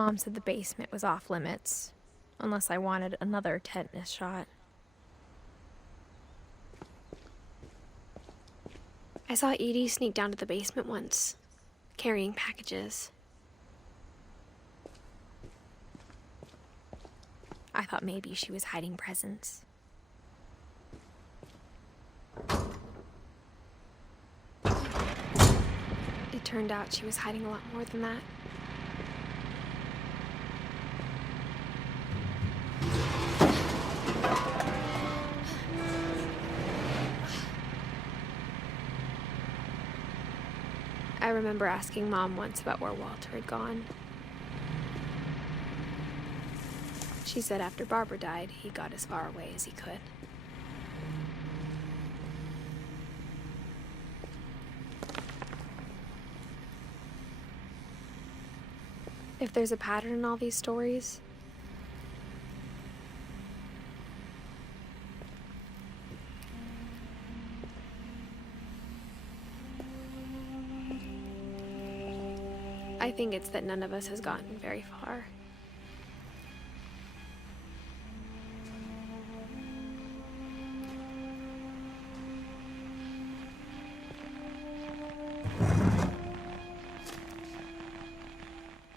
Mom said the basement was off limits, unless I wanted another tetanus shot. I saw Edie sneak down to the basement once, carrying packages. I thought maybe she was hiding presents. It turned out she was hiding a lot more than that. I remember asking Mom once about where Walter had gone. She said after Barbara died, he got as far away as he could. If there's a pattern in all these stories, I think it's that none of us has gotten very far.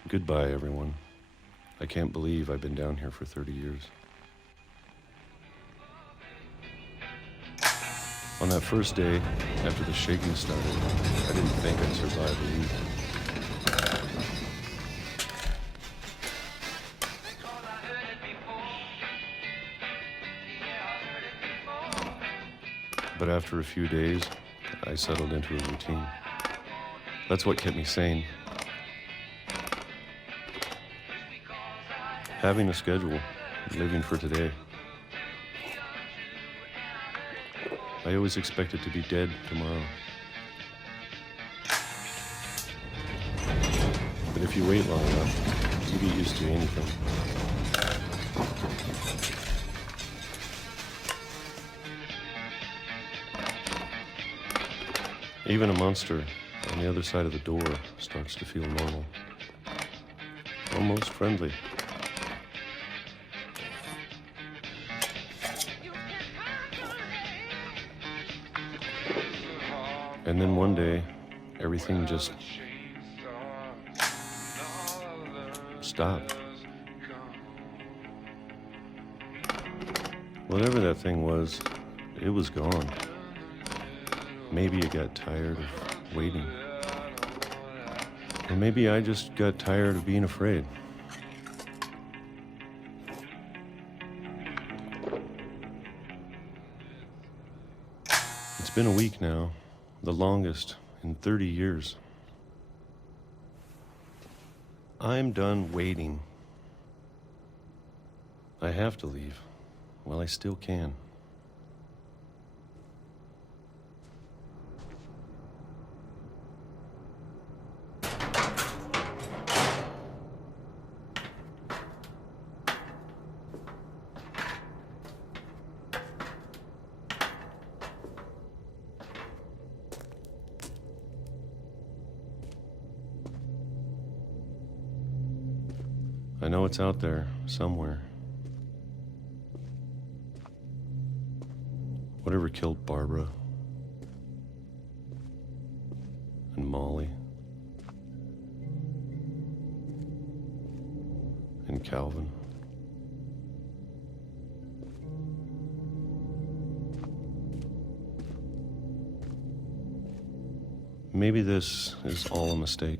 Goodbye, everyone. I can't believe I've been down here for 30 years. On that first day, after the shaking started, I didn't think I'd survive a week. But after a few days, I settled into a routine. That's what kept me sane. Having a schedule, living for today. I always expected to be dead tomorrow. But if you wait long enough, you get used to anything. Even a monster on the other side of the door starts to feel normal. Almost friendly. And then one day, everything just stopped. Whatever that thing was, it was gone. Maybe it got tired of waiting. Or maybe I just got tired of being afraid. It's been a week now. The longest in 30 years. I'm done waiting. I have to leave. Well, I still can. I know it's out there, somewhere. Whatever killed Barbara and Molly and Calvin. Maybe this is all a mistake.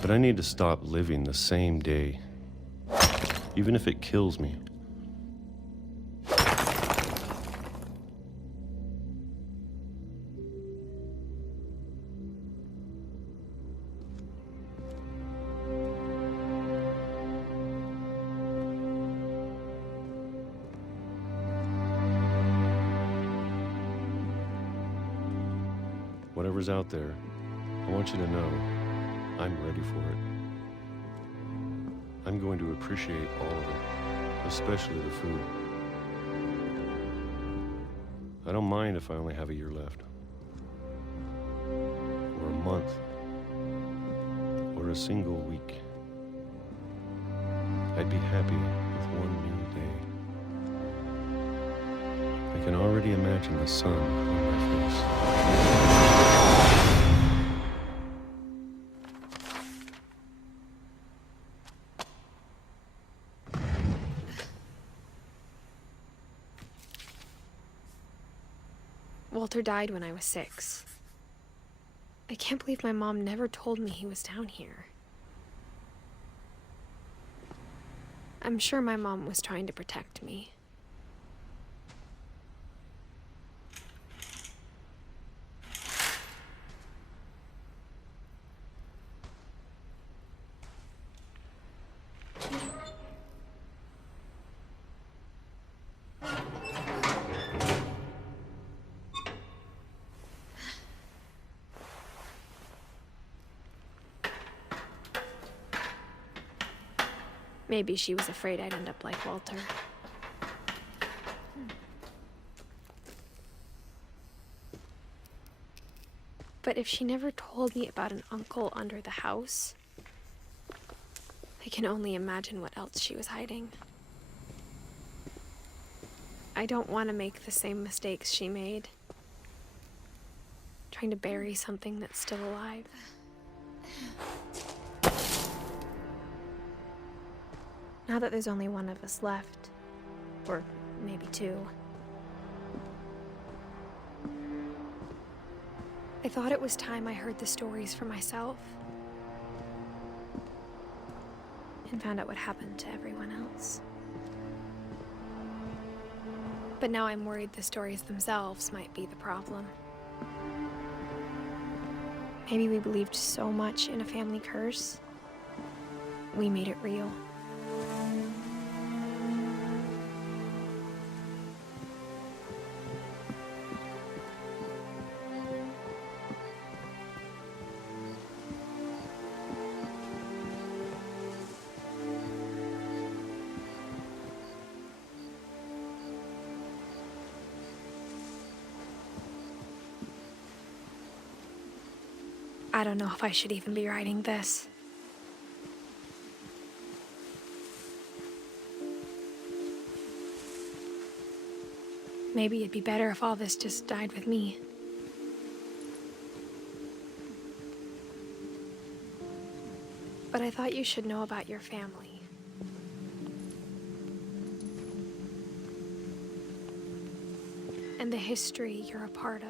But I need to stop living the same day, even if it kills me. Whatever's out there, I want you to know I'm ready for it. I'm going to appreciate all of it, especially the food. I don't mind if I only have a year left, or a month. for a single week, I'd be happy with one new day. I can already imagine the sun on my face. Walter died when I was 6. I can't believe my mom never told me he was down here. I'm sure my mom was trying to protect me. Maybe she was afraid I'd end up like Walter. But if she never told me about an uncle under the house, I can only imagine what else she was hiding. I don't want to make the same mistakes she made, trying to bury something that's still alive. Now that there's only one of us left, or maybe 2, I thought it was time I heard the stories for myself. and found out what happened to everyone else. But now I'm worried the stories themselves might be the problem. Maybe we believed so much in a family curse, we made it real. I don't know if I should even be writing this. Maybe it'd be better if all this just died with me. But I thought you should know about your family. And the history you're a part of.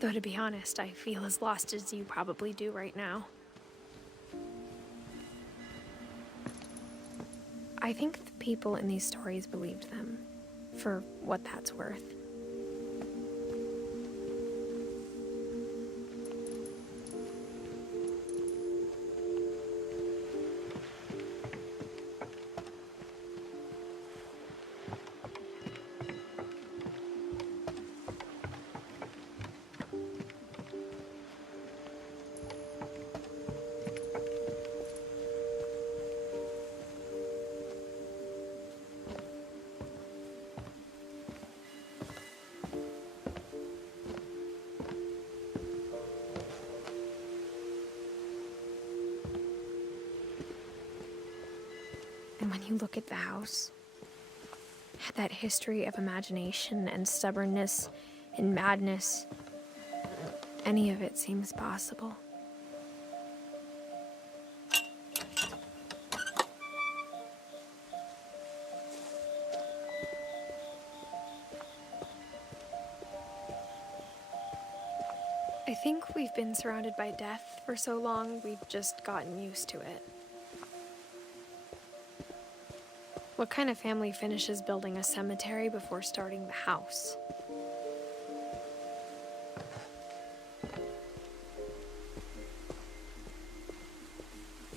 Though to be honest, I feel as lost as you probably do right now. I think the people in these stories believed them, for what that's worth. And when you look at the house, that history of imagination and stubbornness and madness, any of it seems possible. I think we've been surrounded by death for so long, we've just gotten used to it. What kind of family finishes building a cemetery before starting the house?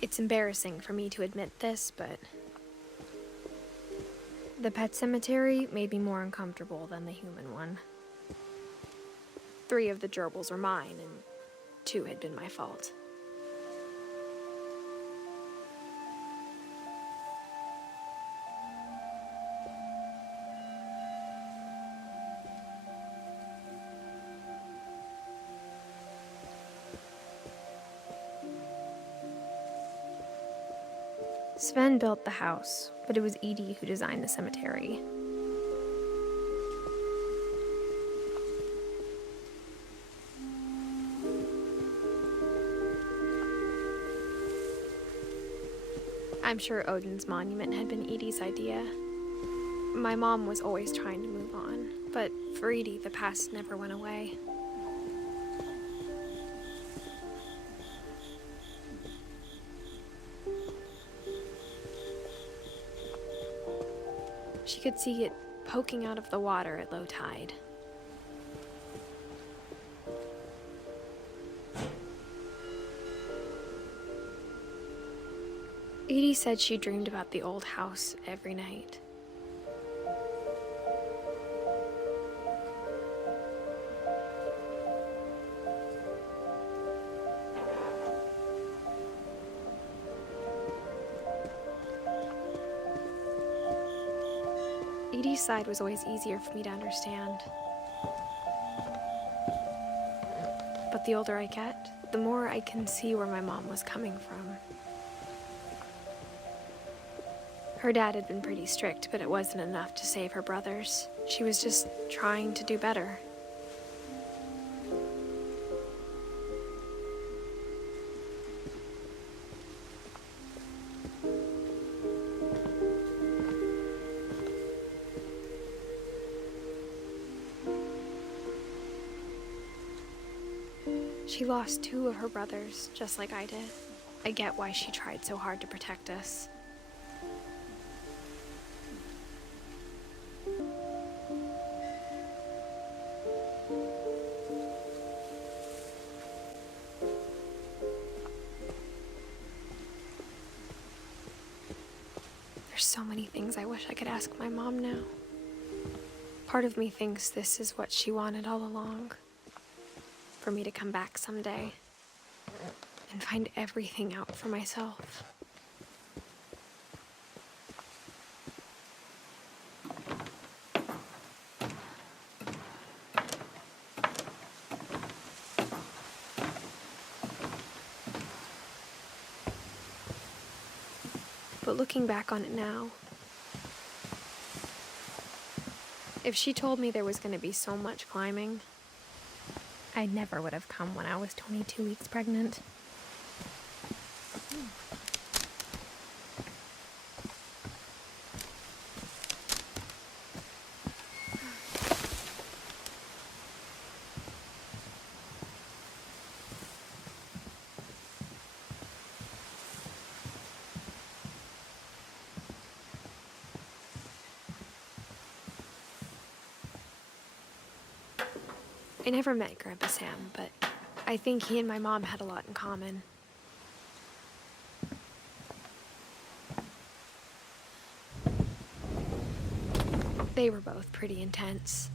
It's embarrassing for me to admit this, but The pet cemetery made me more uncomfortable than the human one. 3 of the gerbils are mine, and 2 had been my fault. Sven built the house, but it was Edie who designed the cemetery. I'm sure Odin's monument had been Edie's idea. My mom was always trying to move on, but for Edie, the past never went away. She could see it poking out of the water at low tide. Edie said she dreamed about the old house every night. Edie's side was always easier for me to understand. But the older I get, the more I can see where my mom was coming from. Her dad had been pretty strict, but it wasn't enough to save her brothers. She was just trying to do better. She lost 2 of her brothers, just like I did. I get why she tried so hard to protect us. There's so many things I wish I could ask my mom now. Part of me thinks this is what she wanted all along. For me to come back someday and find everything out for myself. But looking back on it now, if she told me there was going to be so much climbing, I never would have come when I was 22 weeks pregnant. I never met Grandpa Sam, but I think he and my mom had a lot in common. They were both pretty intense.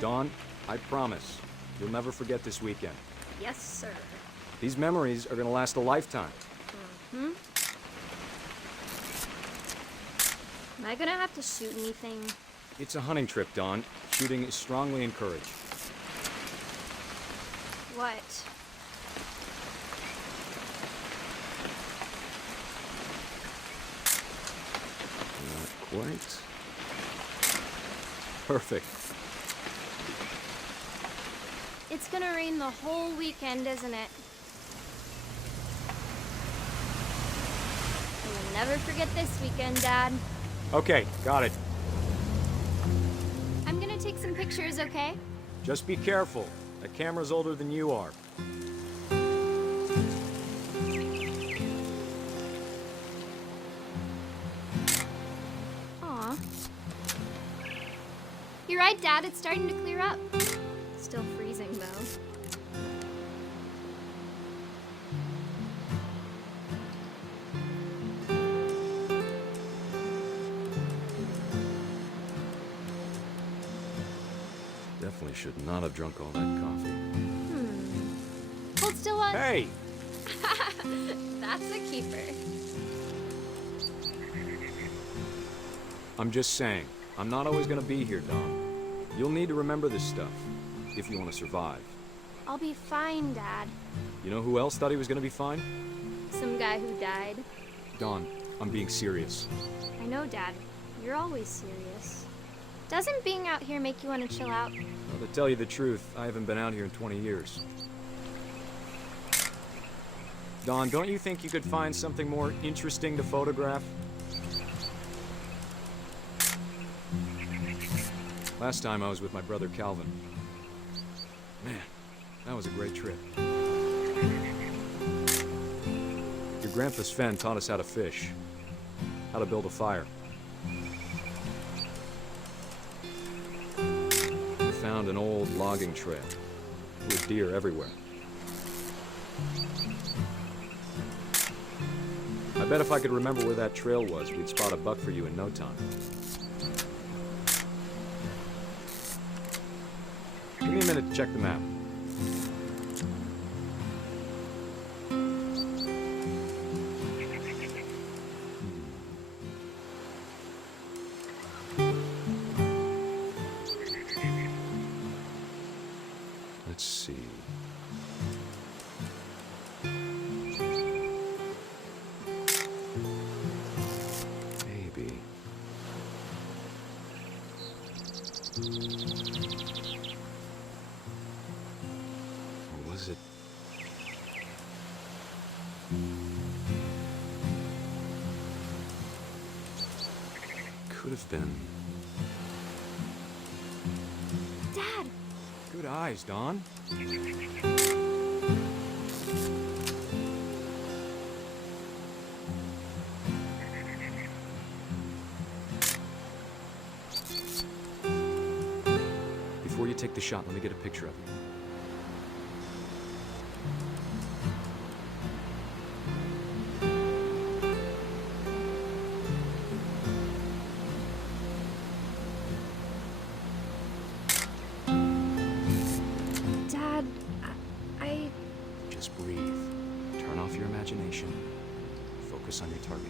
Dawn, I promise, you'll never forget this weekend. Yes, sir. These memories are gonna last a lifetime. Am I gonna have to shoot anything? It's a hunting trip, Dawn. Shooting is strongly encouraged. What? Not quite. Perfect. It's gonna rain the whole weekend, isn't it? You'll never forget this weekend, Dad. Okay, got it. I'm gonna take some pictures, okay? Just be careful. That camera's older than you are. Aw. You're right, Dad. It's starting to clear up. Still freezing, though. definitely should not have drunk all that coffee. Hold still on. Hey! That's a keeper. I'm just saying, I'm not always gonna be here, Don. You'll need to remember this stuff, if you want to survive. I'll be fine, Dad. You know who else thought he was gonna be fine? Some guy who died. Don, I'm being serious. I know, Dad. You're always serious. Doesn't being out here make you want to chill out? Well, to tell you the truth, I haven't been out here in 20 years. Don, don't you think you could find something more interesting to photograph? Last time I was with my brother Calvin. Man, that was a great trip. Your grandpa Sven taught us how to fish, how to build a fire. We found an old logging trail with deer everywhere. I bet if I could remember where that trail was, we'd spot a buck for you in no time. Give me a minute to check the map. Let's see. Maybe. Or was it? Could have been. Dad! Good eyes, Don. Before you take the shot, let me get a picture of you. Dad, I... Just breathe. Turn off your imagination. Focus on your target.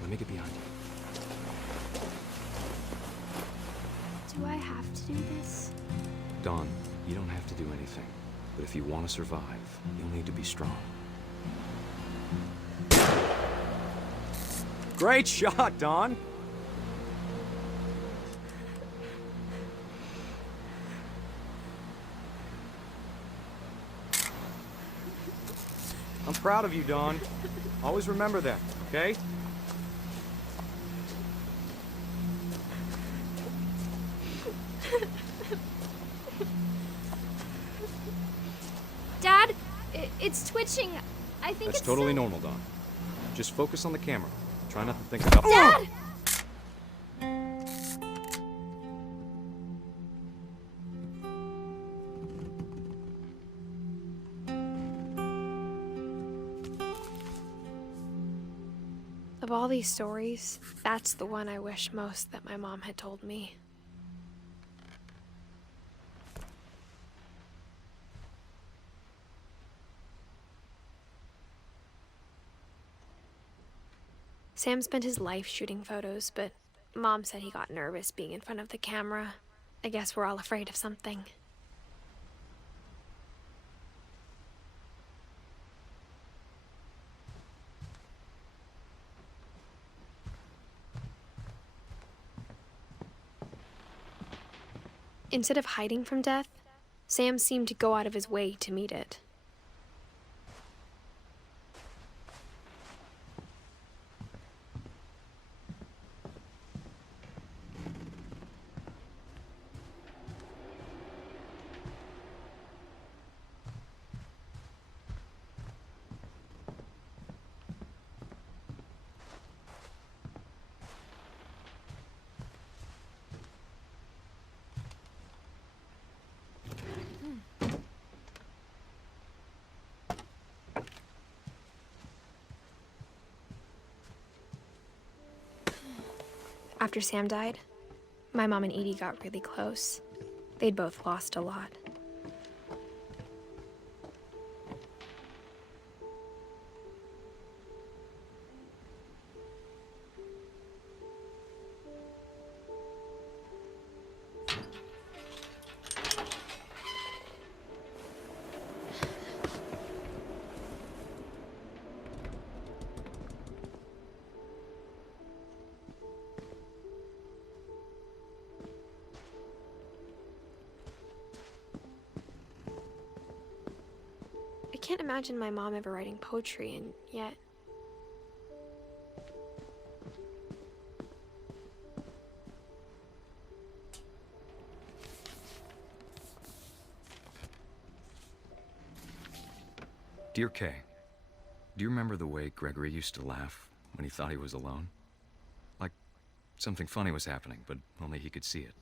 Let me get behind you. Do I have to do this? Don, you don't have to do anything. But if you want to survive, you'll need to be strong. Great shot, Don! I'm proud of you, Don. Always remember that, okay? Dad, it's twitching. I think That's it's totally normal, Don. Just focus on the camera. Try not to think about— Dad! Of all these stories, that's the one I wish most that my mom had told me. Sam spent his life shooting photos, but Mom said he got nervous being in front of the camera. I guess we're all afraid of something. Instead of hiding from death, Sam seemed to go out of his way to meet it. After Sam died, my mom and Edie got really close. They'd both lost a lot. I can't imagine my mom ever writing poetry, and yet... Dear Kay, do you remember the way Gregory used to laugh when he thought he was alone? Like something funny was happening, but only he could see it.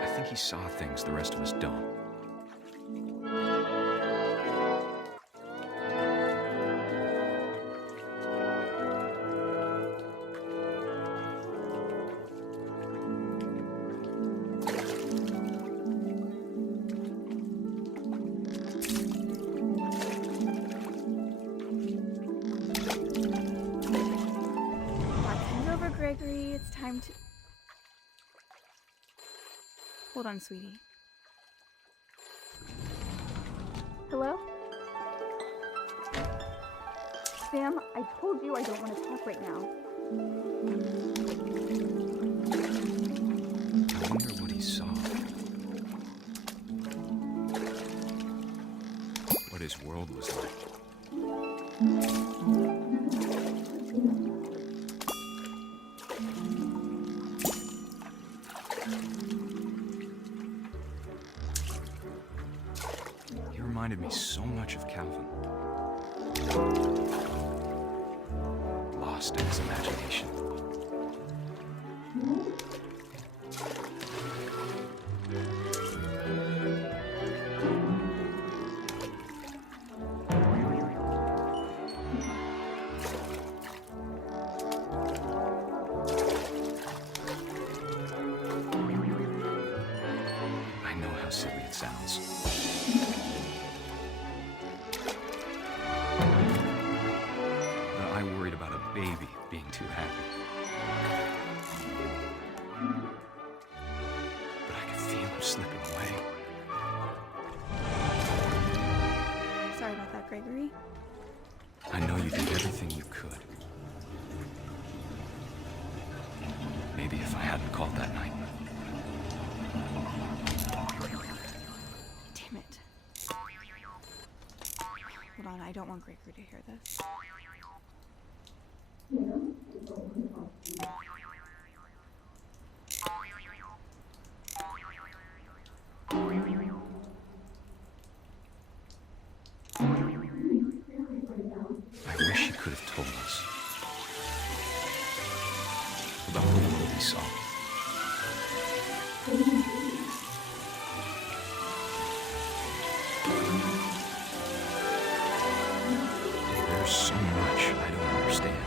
I think he saw things the rest of us don't. Watching over, Gregory. It's time to... Hold on, sweetie. Hello? Sam, I told you I don't want to talk right now. I wonder what he saw. What his world was like. He reminded me so much of Calvin. Lost in his imagination. I know how silly it sounds. But I worried about a baby being too happy. But I could feel him slipping away. Sorry about that, Gregory. I know you did everything you could. Maybe if I hadn't called that night. Damn it. Hold on, I don't want Gregory to hear this. I wish he could have told us about the world he saw. There's so much I don't understand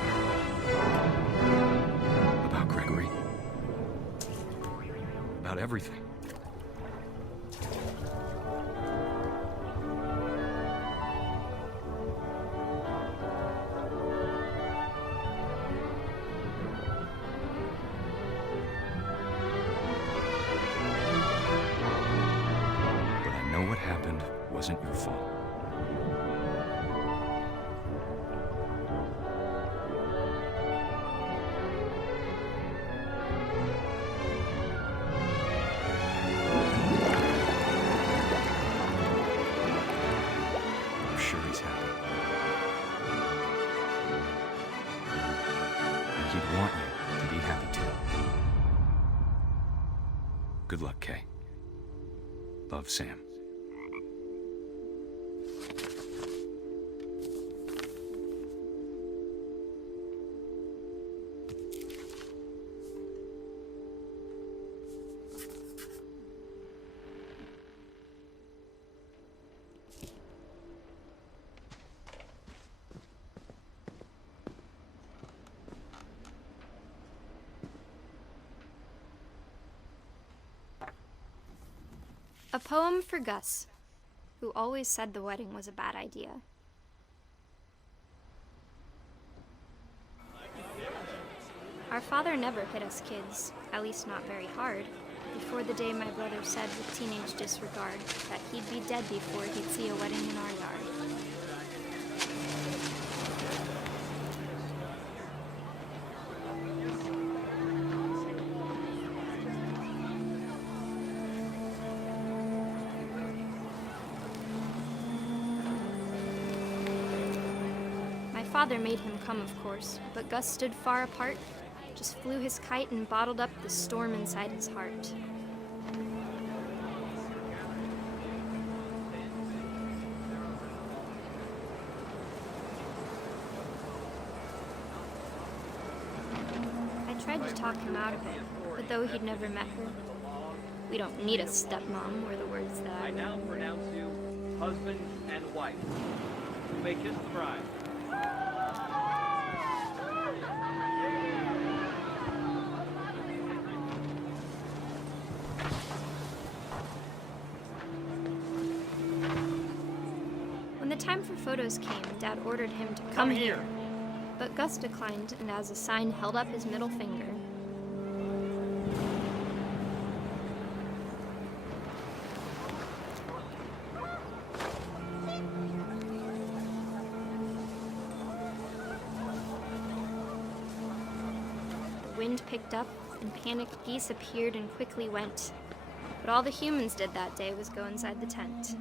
about Gregory, about everything. But I know what happened wasn't your fault. I'm sure he's happy. And he'd want you to be happy too. Good luck, Kay. Love, Sam. A poem for Gus, who always said the wedding was a bad idea. Our father never hit us kids, at least not very hard, before the day my brother said with teenage disregard that he'd be dead before he'd see a wedding in our yard. My father made him come, of course, but Gus stood far apart, just flew his kite and bottled up the storm inside his heart. I tried to talk him out of it, but though he'd never met her, we don't need a stepmom, were the words that I now pronounce you husband and wife. You may kiss the bride. When the time for photos came, Dad ordered him to come here. But Gus declined and as a sign held up his middle finger. The wind picked up and panicked geese appeared and quickly went. But all the humans did that day was go inside the tent.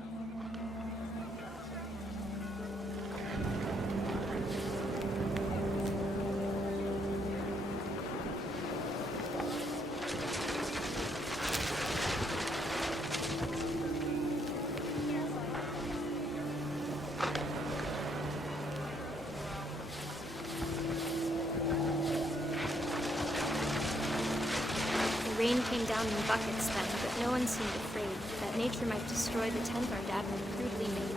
The rain came down in buckets then, but no one seemed afraid that nature might destroy the tent our dad had crudely made.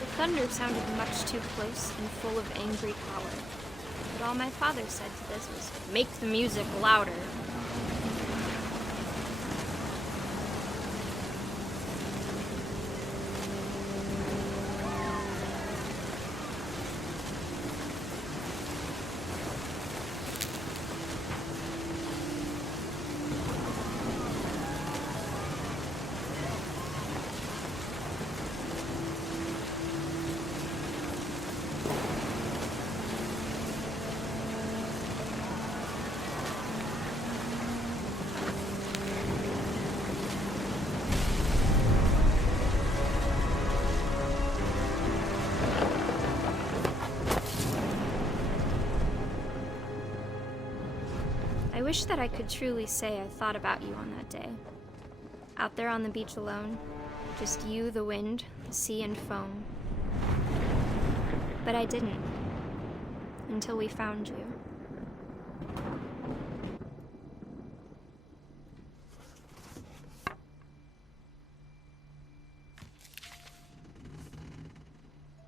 The thunder sounded much too close and full of angry power. But all my father said to this was, "Make the music louder." I wish that I could truly say I thought about you on that day. Out there on the beach alone, just you, the wind, the sea, and foam. But I didn't, until we found you.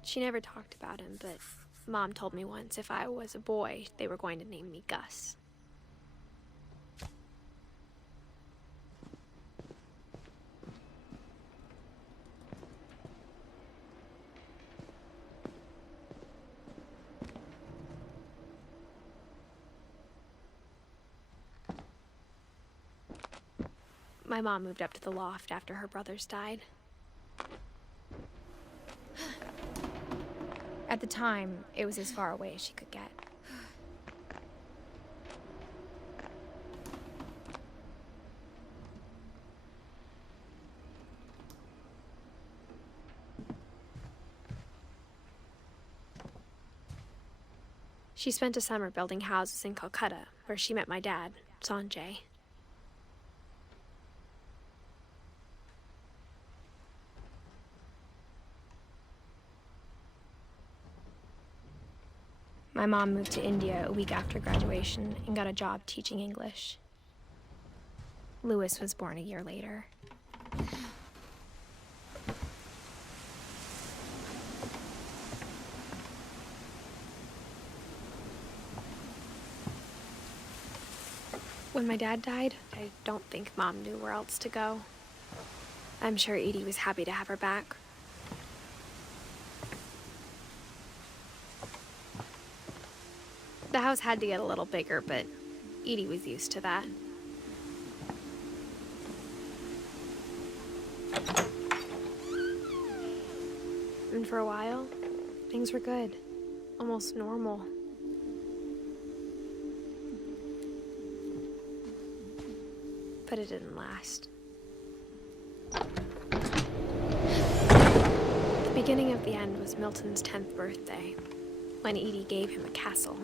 She never talked about him, but Mom told me once if I was a boy, they were going to name me Gus. My mom moved up to the loft after her brothers died. At the time, it was as far away as she could get. She spent a summer building houses in Calcutta, where she met my dad, Sanjay. My mom moved to India a week after graduation and got a job teaching English. Louis was born a year later. When my dad died, I don't think Mom knew where else to go. I'm sure Edie was happy to have her back. The house had to get a little bigger, but Edie was used to that. And for a while, things were good. Almost normal. But it didn't last. The beginning of the end was Milton's 10th birthday, when Edie gave him a castle.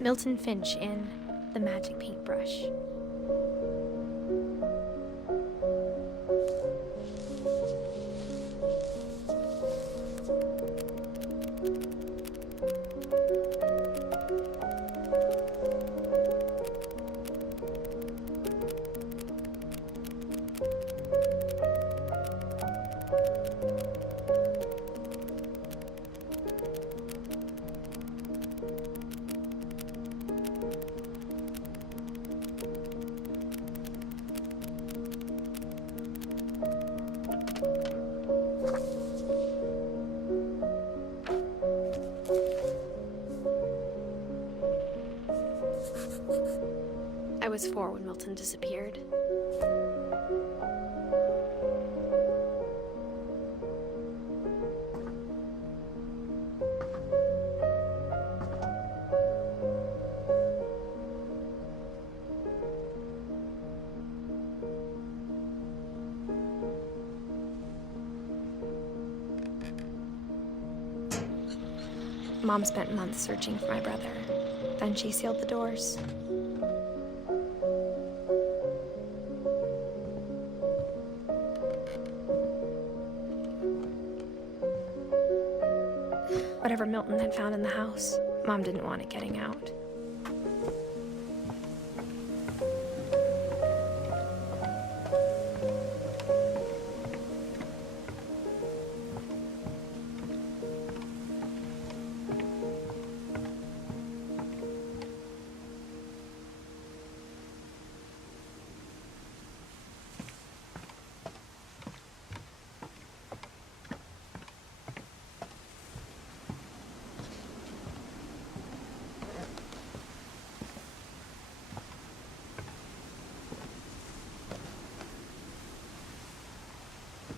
Milton Finch in The Magic Paintbrush. I was 4 when Milton disappeared. Mom spent months searching for my brother. Then she sealed the doors. Whatever Milton had found in the house, Mom didn't want it getting out.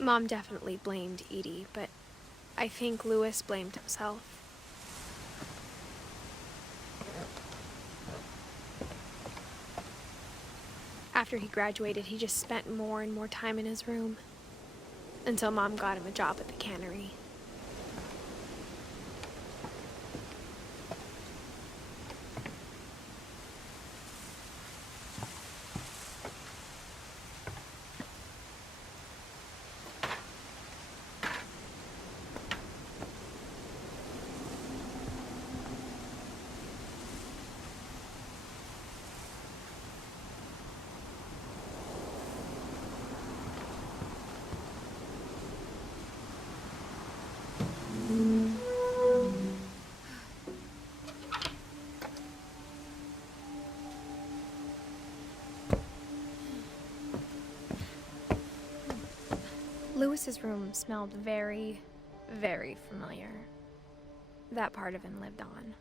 Mom definitely blamed Edie, but I think Louis blamed himself. After he graduated, he just spent more and more time in his room, until Mom got him a job at the cannery. Louis's room smelled very, very familiar. That part of him lived on.